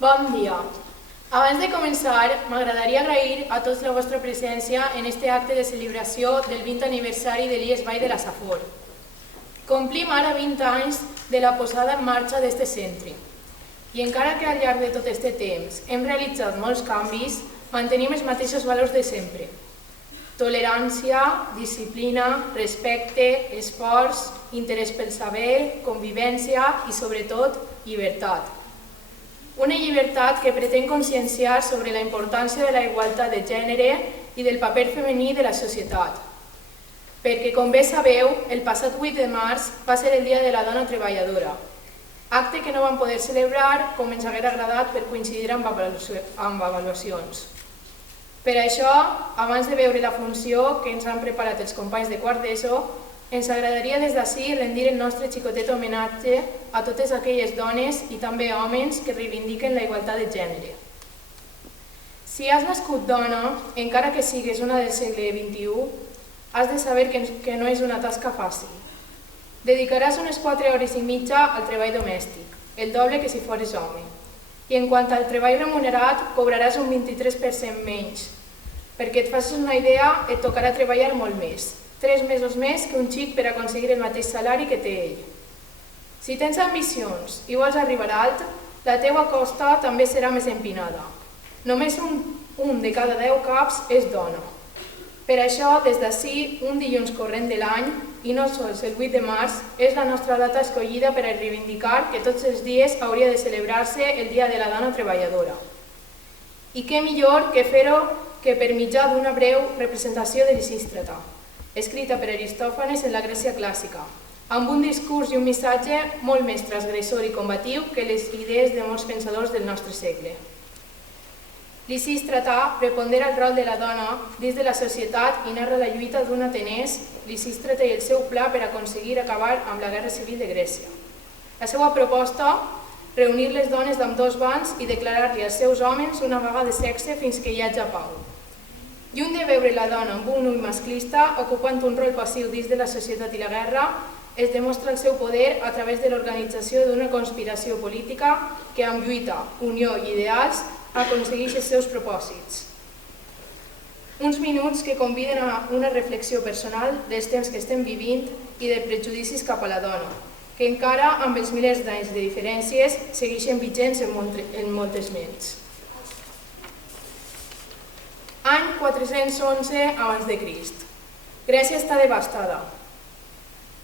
Bon dia. Abans de començar, m'agradaria agrair a tots la vostra presència en este acte de celebració del 20 aniversari de l'IES Vall de la Safor. Complim ara 20 anys de la posada en marxa d'este centre. I encara que al llarg de tot este temps hem realitzat molts canvis, mantenim els mateixos valors de sempre. Tolerància, disciplina, respecte, esforç, interès pel saber, convivència i, sobretot, llibertat. Una llibertat que pretén conscienciar sobre la importància de la igualtat de gènere i del paper femení de la societat. Perquè, com bé sabeu, el passat 8 de març va ser el Dia de la Dona Treballadora, acte que no vam poder celebrar com ens haguera agradat per coincidir amb avaluacions. Per això, abans de veure la funció que ens han preparat els companys de quart d'ESO, ens agradaria des d'ací rendir el nostre xicotet homenatge a totes aquelles dones i també homes que reivindiquen la igualtat de gènere. Si has nascut dona, encara que sigues una del segle XXI, has de saber que no és una tasca fàcil. Dedicaràs unes 4 hores i mitja al treball domèstic, el doble que si fores home. I en quant al treball remunerat, cobraràs un 23% menys. Perquè et facis una idea, et tocarà treballar molt més, 3 mesos més que un xic per aconseguir el mateix salari que té ell. Si tens ambicions i vols arribar alt, la teua costa també serà més empinada. Només un de cada 10 caps és dona. Per això, des d'ací, un dilluns corrent de l'any, i no sols el 8 de març, és la nostra data escollida per a reivindicar que tots els dies hauria de celebrar-se el Dia de la Dona Treballadora. I què millor que fer-ho que per mitjà d'una breu representació de Lisístrata, escrita per Aristòfanes en la Grècia clàssica, amb un discurs i un missatge molt més transgressor i combatiu que les idees de molts pensadors del nostre segle. Lisístrata prepondera el rol de la dona dins de la societat i narra la lluita d'un atenès, Lisístrata, i el seu pla per aconseguir acabar amb la Guerra Civil de Grècia. La seva proposta, reunir les dones d'ambdós bans i declarar-li als seus homes una vaga de sexe fins que hi hagi pau. Lluny de veure la dona amb un ull masclista ocupant un rol passiu dins de la societat i la guerra, es demostra el seu poder a través de l'organització d'una conspiració política que amb lluita, unió i ideals aconsegueix els seus propòsits. Uns minuts que conviden a una reflexió personal dels temps que estem vivint i de prejudicis cap a la dona, que encara amb els milers d'anys de diferències segueixen vigents en moltes ments. Any 411 abans de Crist. Grècia està devastada.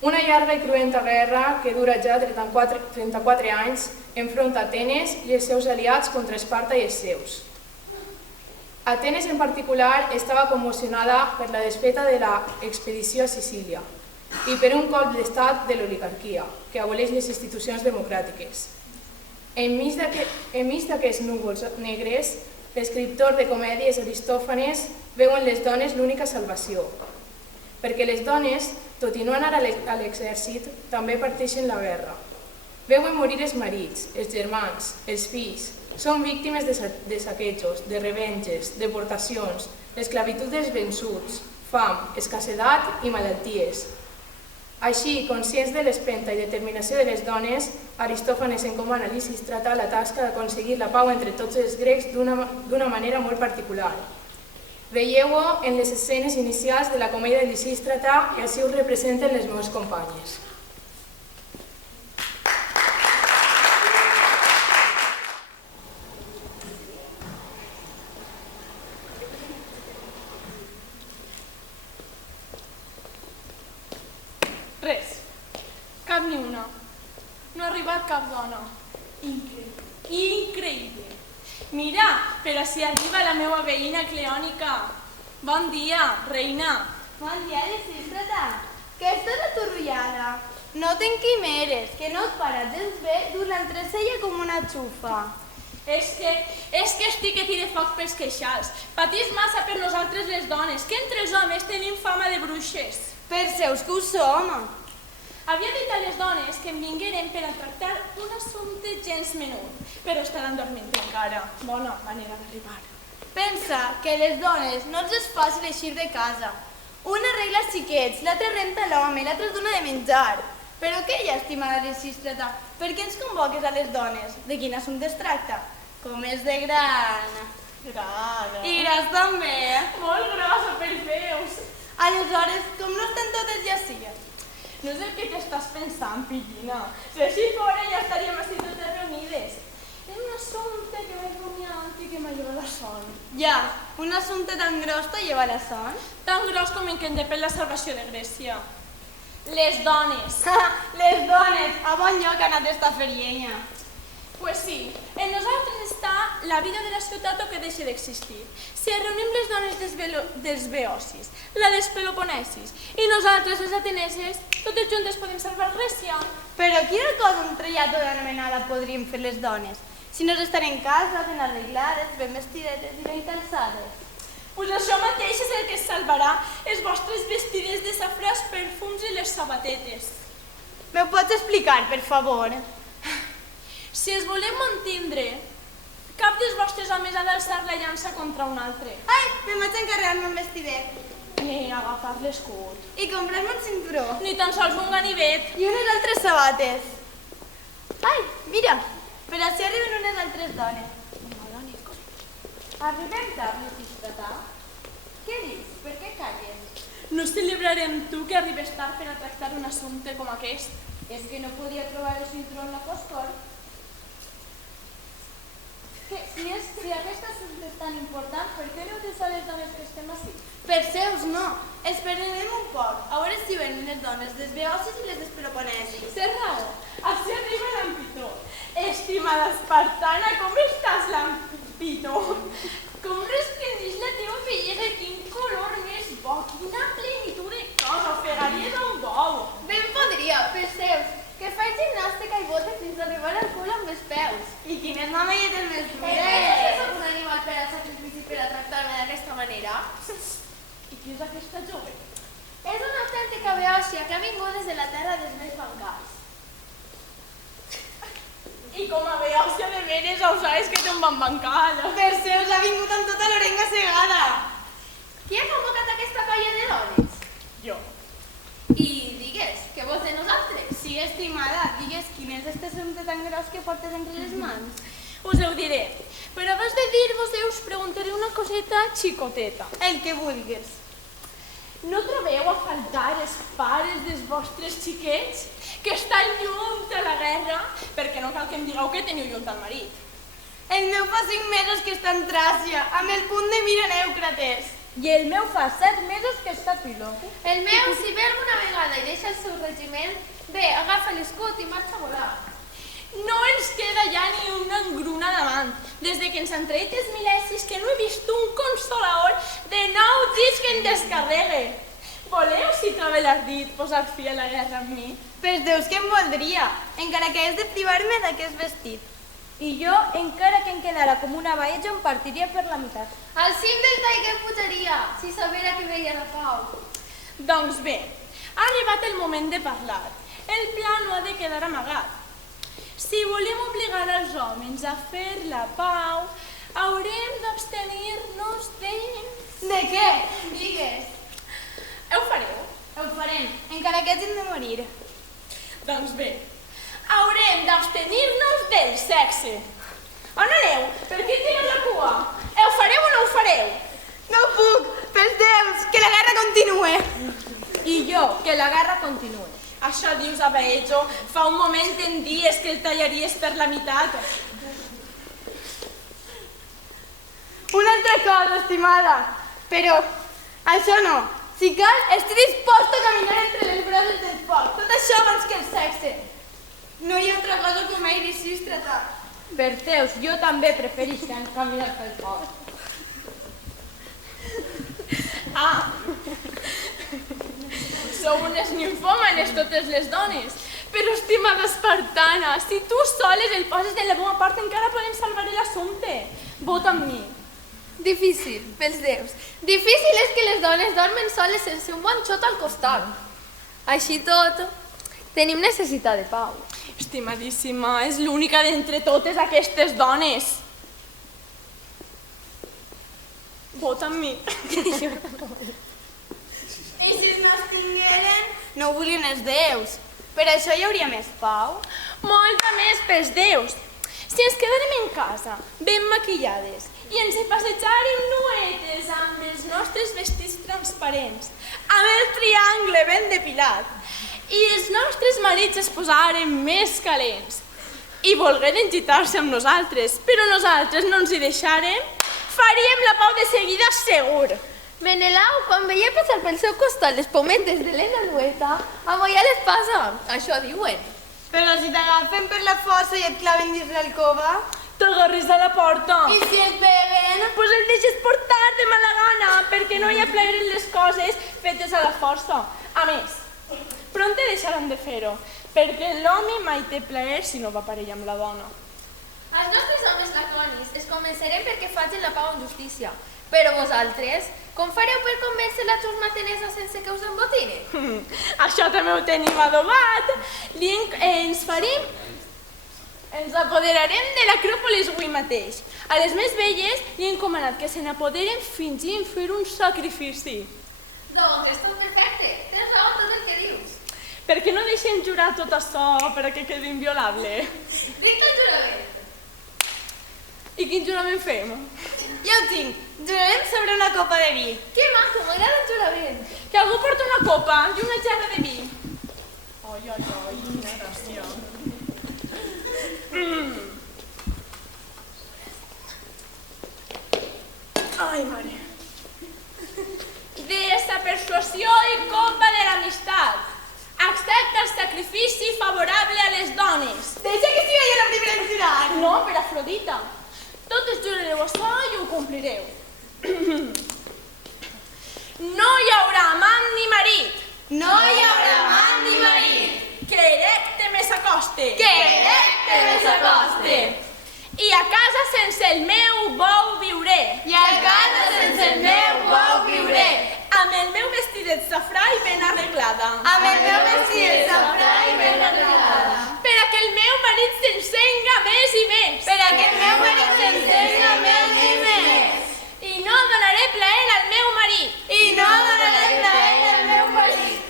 Una llarga i cruenta guerra que dura ja 34 anys enfronta Atenes i els seus aliats contra Esparta i els seus. Atenes en particular estava commocionada per la desfeta de l'expedició a Sicília i per un cop d'estat de l'oligarquia, que aboleix les institucions democràtiques. Enmig d'aquests núvols negres, l'escriptor de comèdies Aristòfanes veu en les dones l'única salvació, perquè les dones, tot i no anar a l'exèrcit, també parteixen la guerra. Veuen morir els marits, els germans, els fills, són víctimes de saquejos, de revenges, deportacions, l'esclavitud dels vençuts, fam, escassedat i malalties. Així, conscients de l'espenta i determinació de les dones, Aristòfanes encomana a Lisístrata la tasca d'aconseguir la pau entre tots els grecs d'una manera molt particular. Veieu-ho en les escenes inicials de la comèdia de Lisístrata i així ho representen les meves companyes. Res. Cap ni una. No ha arribat cap dona. Increïble. Mira, però si arriba la meva veïna Cleònica. Bon dia, reina. Bon dia, Lisístrata. Que estàs atorrollada? No tenc quimeres, que no et pares gens bé dur l'entresella com una xufa. És que estic que tire foc pels queixals. Patís massa per nosaltres les dones, que entre els homes tenim fama de bruixes. Per seus que ho som. Havia dit a les dones que em vingueren per a tractar un assumpte gens menut, però estaran dormint encara. Bona manera d'arribar. Pensa que les dones no ens és fàcil eixir de casa. Una arregla els xiquets, l'altra renta l'home, l'altra es dona de menjar. Però què hi ha, estimada Lisístrata? Per què ens convoques a les dones? De quin assumpte es tracta? Com és de gran. Gran. I gras també. Molt grossa, per Déus. Aleshores, com no estan totes llacies? No sé què t'estàs pensant, pillina. Si així fora ja estaríem així totes reunides. És un assumpte que m'he rumiat i que m'ha llevat la son. Ja, un assumpte tan gros te lleva la son? Tan gros com en què en depèn la salvació de Grècia. Les dones. Les dones, a bon lloc ha anat esta ferienya. Pues sí, en nosaltres està la vida de la ciutat o que deixa d'existir. Si reunim les dones dels beocis, la dels peloponesis i nosaltres, les ateneses, totes juntes podem salvar Grècia. Però quina cosa entrellada o anomenada podríem fer les dones? Si no estan en casa, ben arreglades, ben vestidetes i ben calçades. Pues això mateix és el que es salvarà, els vostres vestides de safrà, perfums i les sabatetes. M'ho pots explicar, per favor? Si es volem mantindre, cap dels vostres homes ha d'alçar la llança contra un altre. Ai, me'n vaig encarregar-me un vestidet. Ni agafar l'escut. I comprar-me un cinturó. Ni tan sols un ganivet. I unes altres sabates. Ai, mira, per així arriben unes altres dones. Arribem tard, Lisístrata. Què dius? Per què calles? No celebrarem tu que arribes tard per a tractar un assumpte com aquest. És que no podia trobar el cinturó en la foscor? Si aquest assumpte és tan important, per què no dius a les dones que estem ací? Per seus, no. Esperarem un poc. A veure si ven les dones des beocis i les des peloponesis. Té raó. Així arriba l'Ampitó. Estimada espartana, com estàs, l'Ampitó? Com resplendix la teva bellesa, quin color més bo, quina plenitud de cos, ofegaries un bou. Ben podria, per seus, que faig gimnàstica i bote fins a arribar al cul amb els peus. I quines mamelletes més És un animal per al sacrifici per a tractar-me d'aquesta manera? I qui és aquesta jove? És una autèntica beòcia que ha vingut des de la terra dels meus bancals. I com a beòcia de veres, ho sabes que té un bon bancal. Per seus, ha vingut amb tota l'orenga cegada. Qui ha convocat aquesta colla de dones? Jo. I digues, què vols de nosaltres? Sí, estimada, digues quin és este assumpte tan gros que portes entre les mans. Us ho diré, però abans de dir-vos-ho us preguntaré una coseta xicoteta. El que vulguis. No trobeu a faltar els pares dels vostres xiquets que estan lluny a la guerra? Perquè no cal que em digueu que teniu lluny al marit. El meu fa 5 mesos que està en Tràcia, amb el punt de mira en Èucrates. I el meu fa 7 mesos que està a Piló. El meu, si ve alguna vegada i deixa el seu regiment, bé, agafa l'escut i marxa a volar. No ens queda ja ni una engruna davant. Des de que ens han tret els milesis que no he vist un consolador de 9 dies que en descarregue. Voleu, si trobe l'ardit, posar fi a la guerra amb mi? Pels déus que em voldria, encara que és de privar-me d'aquest vestit. I jo, encara que em quedara com una baella, em partiria per la meitat. Al cim del Tiger pujaria, si sabera que veia la pau. Doncs bé, ha arribat el moment de parlar. El pla no ha de quedar amagat. Si volem obligar els homes a fer la pau, haurem d'abstenir-nos de... De què? Digues. Ho fareu? Ho farem, encara que hàgim de morir. Doncs bé, haurem d'abstenir-nos del sexe. On aneu? Per què tireu la cua? Ho fareu o no ho fareu? No puc, pels déus, que la guerra continue. I jo, que la guerra continuï. Això dius, Abaejo, fa un moment em dies que el tallaries per la meitat. Una altra cosa, estimada, però això no. Si cal, estic disposta a caminar entre les brases del foc. Tot això abans que el sexe. No hi ha altra cosa com ell Lisístrata. Berteus, jo també preferisc caminar pel foc. Ah! Sou unes ninfòmanes totes les dones. Però, estimada espartana, si tu soles el poses de la meva part, encara podem salvar l'assumpte. Vota amb mi. Difícil, pels déus. Difícil és que les dones dormen soles sense un bon xot al costat. Així tot, tenim necessitat de pau. Estimadíssima, és l'única d'entre totes aquestes dones. Vota amb mi. I si no es tingueren, no ho volien els déus. Per això hi hauria més pau. Molta més pels déus. Si ens quedarem en casa, ben maquillades, i ens passejarem nuetes amb els nostres vestits transparents, amb el triangle ben depilat, i els nostres marits es posaren més calents, i volgueren gitar-se amb nosaltres, però nosaltres no ens hi deixarem, faríem la pau de seguida segur. Menelau, quan veia passar pel seu costat les pometes de l'Ena Nueta, a Moia les passa. Això diuen. Però si t'agafen per la força i et claven dins l'alcova... T'agarris a la porta. I si et peguen? Pues el deixes portar de mala gana, perquè no hi ha plaer en les coses fetes a la força. A més, prompte deixaran de fer-ho, perquè l'home mai té plaer si no va parella amb la dona. Els nostres homes laconis es convencerem perquè facin la pau en justícia. Però vosaltres, com fareu per convèncer la xus matenesa sense que us embotinen? Això també ho tenim adobat. Ens apoderarem de l'Acròpolis avui mateix. A les més velles li he encomanat que se n'apoderen fingint fer un sacrifici. Doncs és tot perfecte. Tens raó tot el que dius. Per què no deixem jurar tot això perquè quedi inviolable? Dicta el jurament. I quin jurament fem? Ja ho tinc. Jurarem sobre una copa de vi. Que maco, m'agrada el jurament. Que algú porta una copa i una gerra de vi. Ai, quina gràcia. Ai, mare. De esta persuasió i copa de l'amistat. Accepta el sacrifici favorable a les dones. Deixa que siga jo la primera en jurar. No, per Afrodita. Totes jurareu això i ho complireu. No hi haurà amant ni marit. No hi haurà amant ni marit. Que erecte me s'acoste. Que erecte me s'acoste. I a casa sense el meu bou viuré. I a casa sense el meu bou viuré. Amb el meu vestidet safrà i ben arreglada. Amb el meu vestidet safrà i ben arreglada. Per a que el meu marit s'encenga més i més. Per a que el meu marit s'encenga més i més. I no donaré plaer al meu marit. I no donaré plaer al meu marit.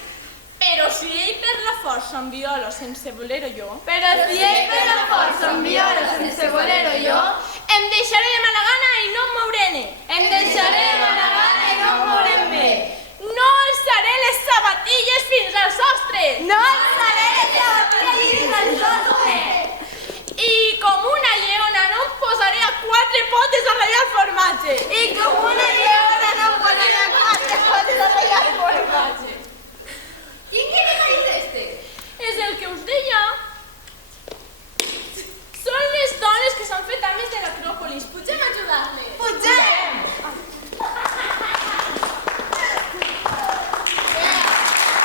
Però si ell per la força em viola sense voler-ho jo, Però si ell per la força em viola sense voler-ho jo, em deixaré de mala gana i no em mouré-ne. em deixaré de mala gana i no em mourem bé. No alçaré les sabatilles fins al sostre. No alçaré les sabatilles fins al sostre. I com una lleona no em posaré a quatre potes a ratllar formatge. I com una lleona no em posaré a quatre potes a ratllar formatge. Quin marit este? És el que us deia. Són les dones que s'han fet ames de l'Acròpolis. Pugem a ajudar-les. Pugem!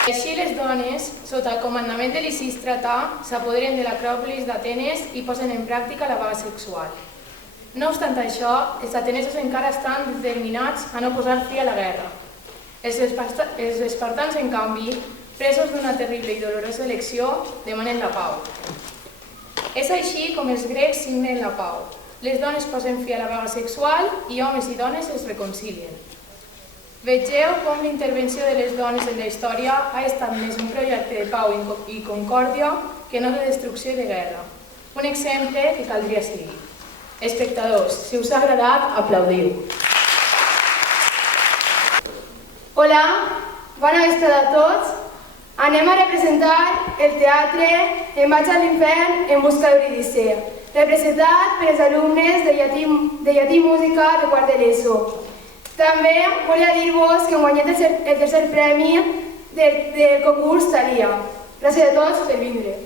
Així les dones, sota el comandament de Lisístrata, s'apoderen de l'Acròpolis d'Atenes i posen en pràctica la vaga sexual. No obstant això, els atenesos encara estan determinats a no posar fi a la guerra. Els espartans, en canvi, presos d'una terrible i dolorosa elecció, demanen la pau. És així com els grecs signen la pau. Les dones posen fi a la vaga sexual i homes i dones es reconcilien. Vegeu com la intervenció de les dones en la història ha estat més un projecte de pau i concòrdia que no de destrucció i de guerra. Un exemple que caldria seguir. Espectadors, si us ha agradat, aplaudiu. Hola, bona vesprada a tots. Anem a representar el teatre En vaig a l'infern en busca d'Eurídice, representat per els alumnes de llatí música de quart de l'ESO. També volia dir-vos que hem guanyat el tercer premi del concurs Thalia. Gràcies a tots per vindre.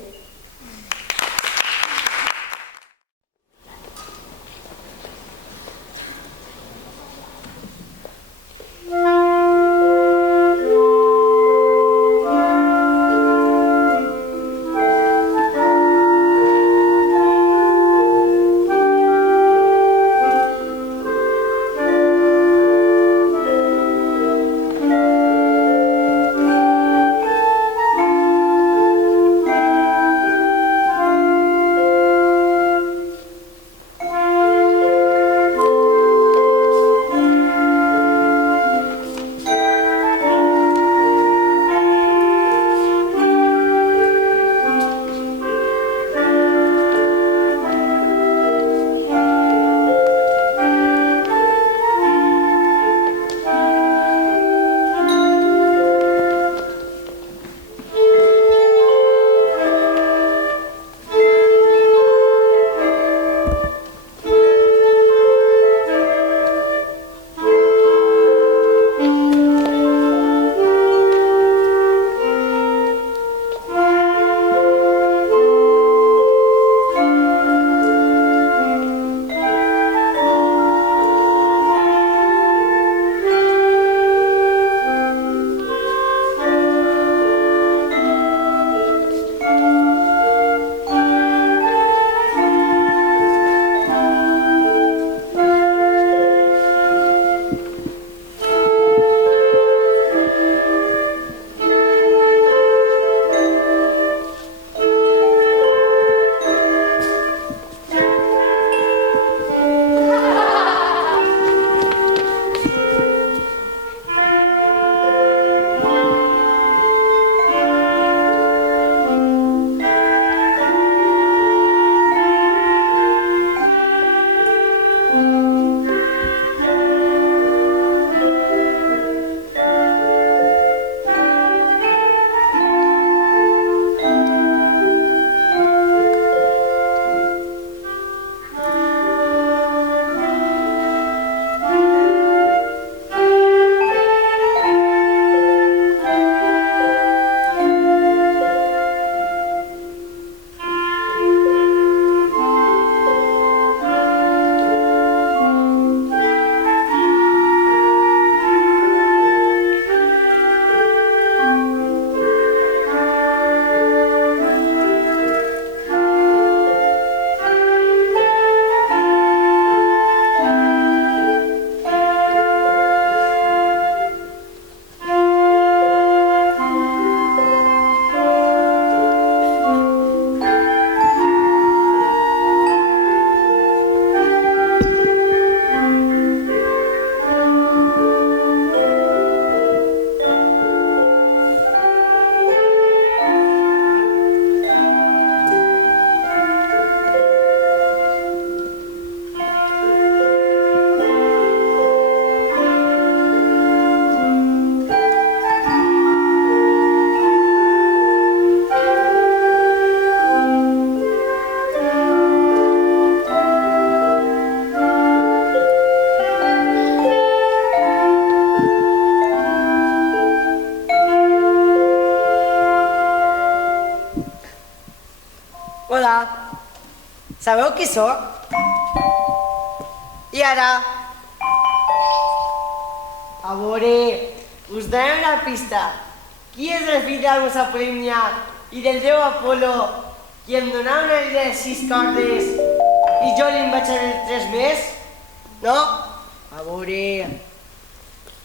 Sabeu qui sóc? I ara? A veure, us donem una pista. Qui és el fill del Musa Polímnia i del déu Apolo, qui em donava una lira de 6 cordes i jo li en vaig a 3 més? No? A veure...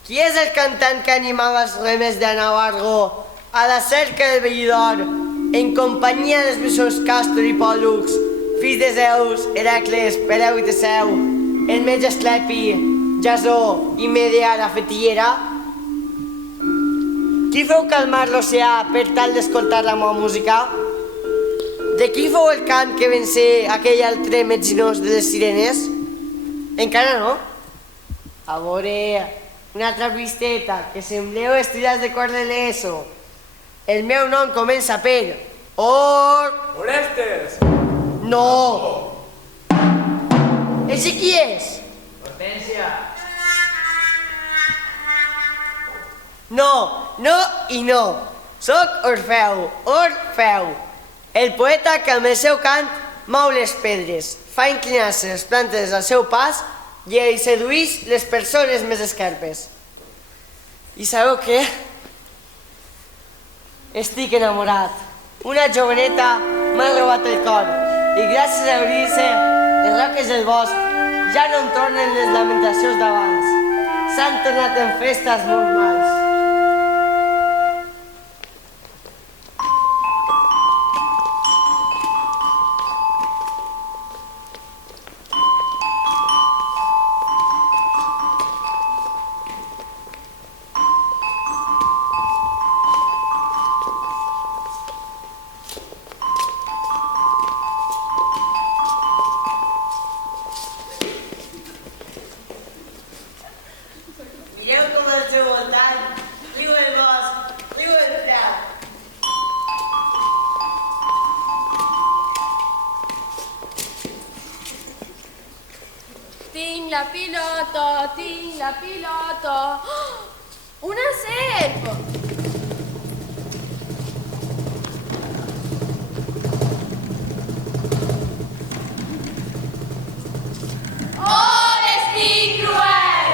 Qui és el cantant que animava els remes de Navarro a la cerca del Bellidor en companyia dels bessons Càstor i Pòl·lux, fills de Zeus, Heracles, Peleu i Teseu, el metge Esclepi, Jasó i Medea la fetillera? Qui feu calmar l'oceà per tal d'escoltar la meva música? De qui fou el cant que vencé aquell altre metginós de les sirenes? Encara no? A veure, una altra pisteta, que sembleu estudiants de quart de l'ESO. El meu nom comença per... Orestes! No! Ese qui és? Hortència! No, no i no. Soc Orfeu, Orfeu. El poeta que amb el seu cant mou les pedres, fa inclinar-se les plantes al seu pas i sedueix les persones més escarpes. I sabeu què? Estic enamorat. Una joveneta m'ha robat el cor i gràcies a obrir-se les roques del bosc ja no em tornen les lamentacions d'abans. S'han tornat en festes normals. Mireu com al seu voltant riu el bosc, riu el prat. Tinc la pilota, tinc la pilota. Oh, una serp! Oh, estic cruel!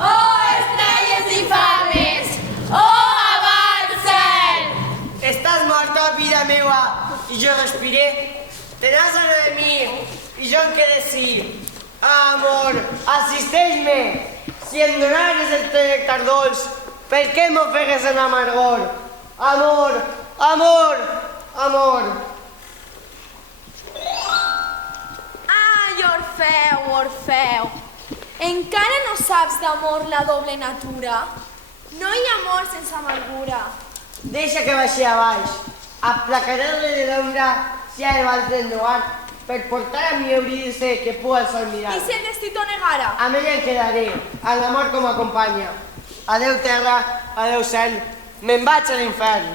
Oh, estrelles infames! Oh, avancen! Estàs morta, vida meva, i jo respiré. Tens una de mi, i jo em quedé sí. Amor, assisteix-me. Si em donares el teu nèctar dolç, per què m'ofegues en amargor? Amor, amor, amor. Ai, Orfeu, Orfeu, encara no saps d'amor la doble natura? No hi ha amor sense amargura. Deixa que baixi a baix. Aplacaré-le de l'ombra si ha de valdre el meu art per portar a mi Eurídice que pugui al sol mirar. I si el destí t'ho negara? Amb ella em quedaré, amb l'amor com a companya. Adeu terra, adeu cel, me'n vaig a l'infern.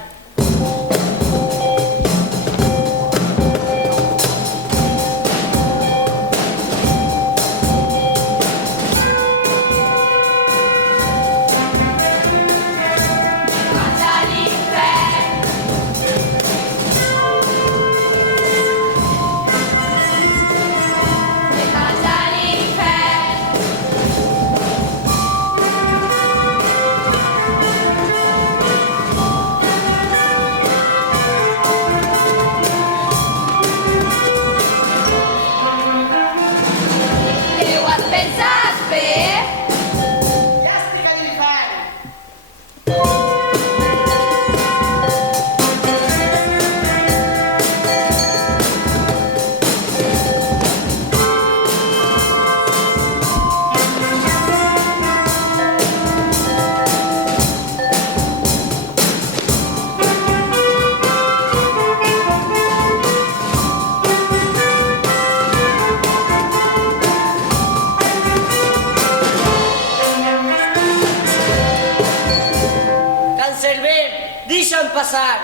Deixa'm passar.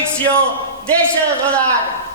benedicció, deixa'l rodar.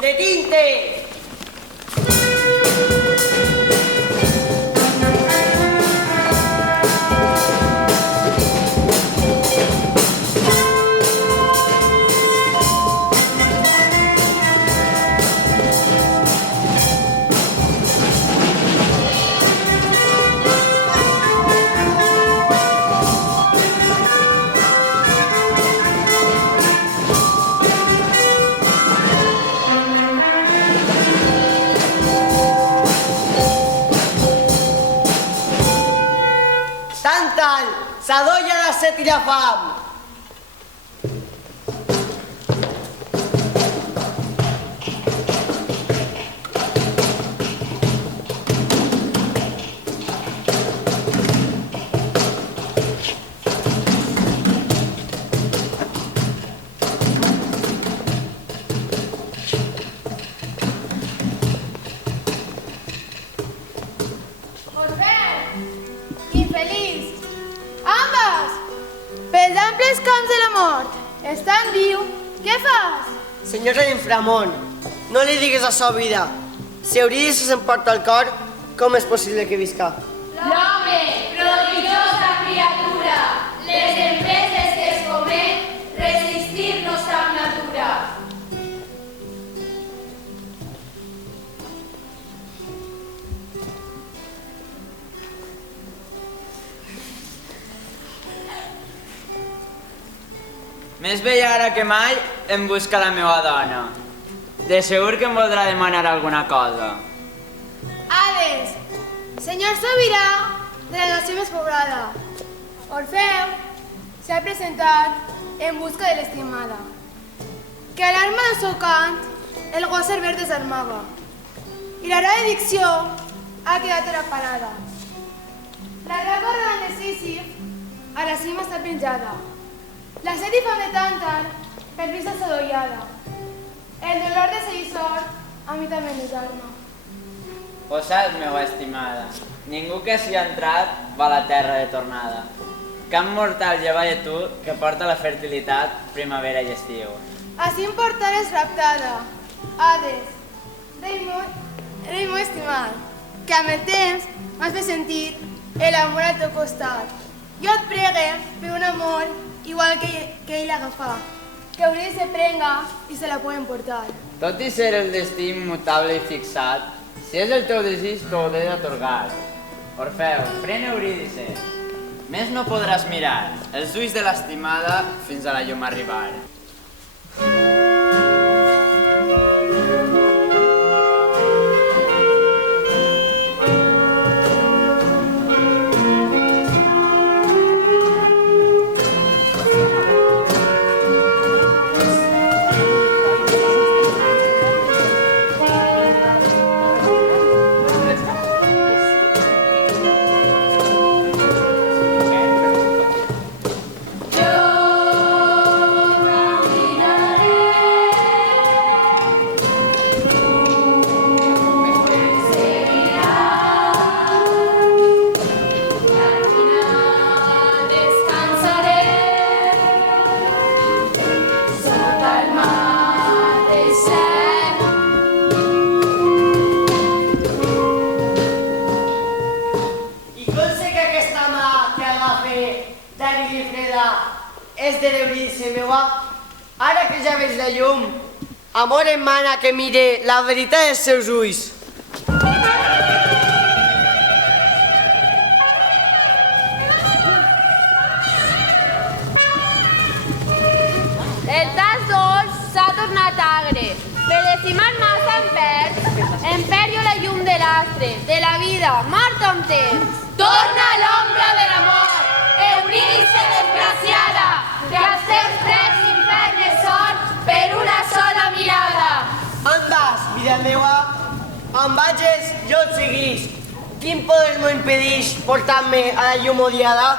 Detinte! S'adolla la set i la fam. Estan viu? Què fas? Senyor de l'inframont, no li digues a sa vida. Si Eurídice s'emporta el cor, com és possible que visca? L'home, prodigiosa criatura, les empreses que es comet, resistir-nos amb natura. Més vella ara que mai em busca la meva dona. De segur que em voldrà demanar alguna cosa. Hades, senyor sobirà de la nació més poblada, Orfeu s'ha presentat en busca de l'estimada, que a l'arma del seu cant el gos cerver desarmava, i la rara dicció ha quedat a la parada. La gran corona de Sísif a la cima està penjada. La set i fam de Tàntal per vista sadollada. El dolor de Seisor a mi també ens arma. Ho saps, meva estimada, ningú que s'hi ha entrat va a la terra de tornada. Cap mortal lleva de tu que porta la fertilitat, primavera i estiu. Així em portares raptada, Hades, rei meu estimat, que amb el temps m'has de sentir l'amor al teu costat. Jo et pregue per un amor igual que ell l'agafà, que Eurídice prenga i se la poden portar. Tot i ser el destí immutable i fixat, si és el teu desig t'ho he d'atorgar. Orfeu, frena Eurídice. Més no podràs mirar els ulls de l'estimada fins a la llum arribar. Ara que ja veig la llum, amor em mana que mire la veritat dels seus ulls. 4, de la vida, mort amb temps. Torna a l'ombra de l'amor, Eurídice desgraciada, que els teus tres infernes són per una sola mirada. On vas, vida meua? On vages, jo et seguís. Quin poder m'ho impedeix portar-me a la llum odiada?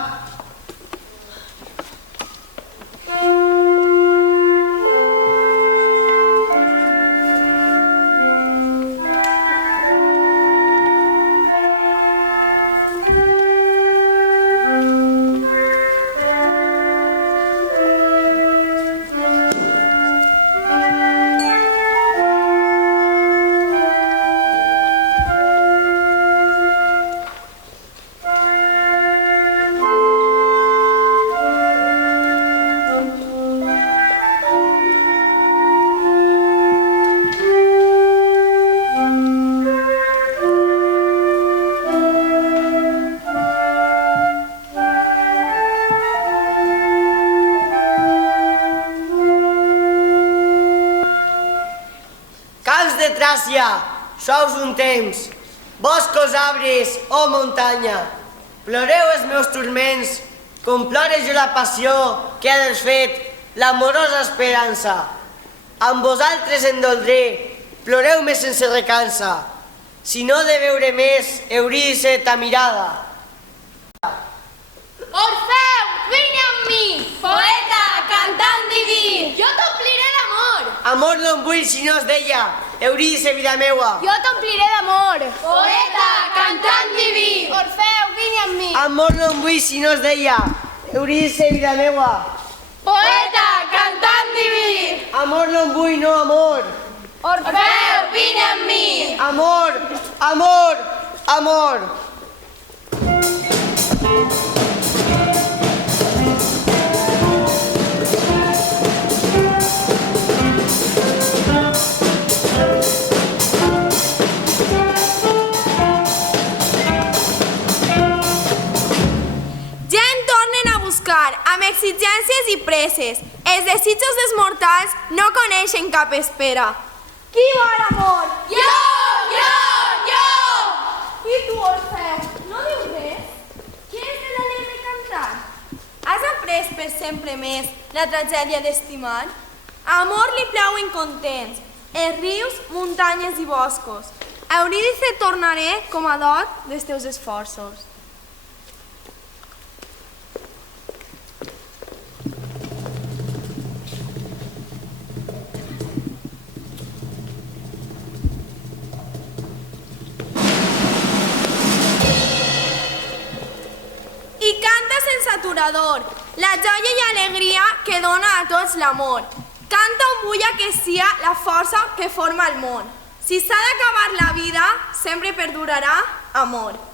Tràcia, sous un temps, boscos, arbres, oh muntanya, ploreu els meus turments, com plore jo la passió que ha desfet l'amorosa esperança. Amb vosaltres em doldré, ploreu-me sense recança, si no de veure més, Eurídice, ta mirada. Orfeu, vine amb mi! Poeta, cantant diví, Jo t'ompliré d'amor! Amor no em vull si no es deia, Eurídice, vida meua. Jo t'ompliré d'amor! poeta, cantant diví. Orfeu, vine amb mi! Amor no em vull si no es deia, Eurídice, vida meua. Poeta, cantant diví. Amor no em vull, no amor. Orfeu, vine amb mi. Amor, amor, amor. Amb exigències i presses, els desitjos dels mortals no coneixen cap espera. Qui vol amor? Jo! I tu, Orfeu, no dius res? Què és de l'alegre cantar? Has après per sempre més la tragèdia d'estimar? A amor li plauen contents, els rius, muntanyes i boscos. A Eurídice tornaré com a dot dels teus esforços. Aturador, la joia i alegria que dona a tots l'amor. Canta on bulla que sia la força que forma el món. Si s'ha d'acabar la vida, sempre perdurarà amor.